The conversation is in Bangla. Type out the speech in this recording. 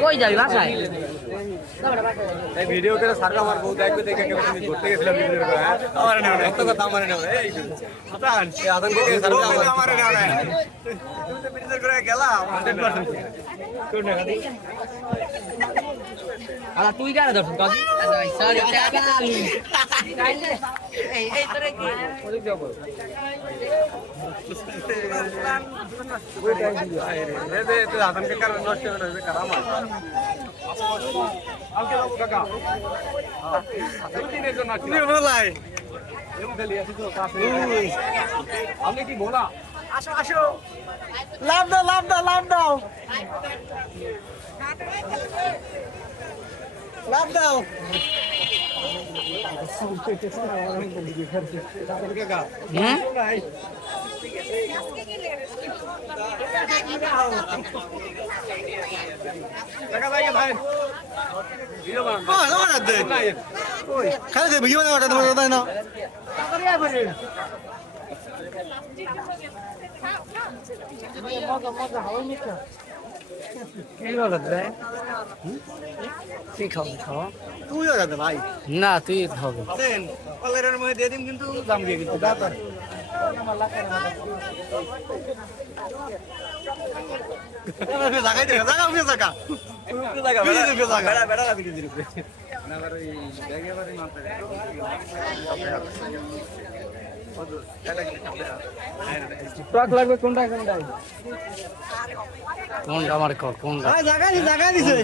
কই যাবি বাসায়? এই ভিডিও করে সারকা আমার বউ দেখবে দেখে কেউ আমি ঘুরতে গেছিলাম ভিডিও করে আমার নেও না এত কথা আমার নেও এই হাসান এই আদম কে সারকা আমার নেও না তুমি তো ভিডিও করে গেলাম 100% কোন না গাদি আলা তুই কারে ধরছ কাকি? সরি টাকালি এই তোরে কি ওই যাব রে দে তো আদম কে কারণে নষ্ট হবে না কারামা আলকে দাও কাকা দিনের জন্য কি বলাই এম খালি আসি তো কাছে আপনি কি বলা আসো আসো লাভ দাও লাভ দাও লাভ দাও লাভ দাও খালি ভিডিও না তুইও যাবে ভাই না তুই হবে কলের মধ্যে দিয়ে দিন কিন্তু দাম দিয়ে কিন্তু জায়গায় দেখা জায়গা উঠে জায়গা টক লাগবে কোনটা কোনটা কোনটা আমার কোনটা জায়গা দিছে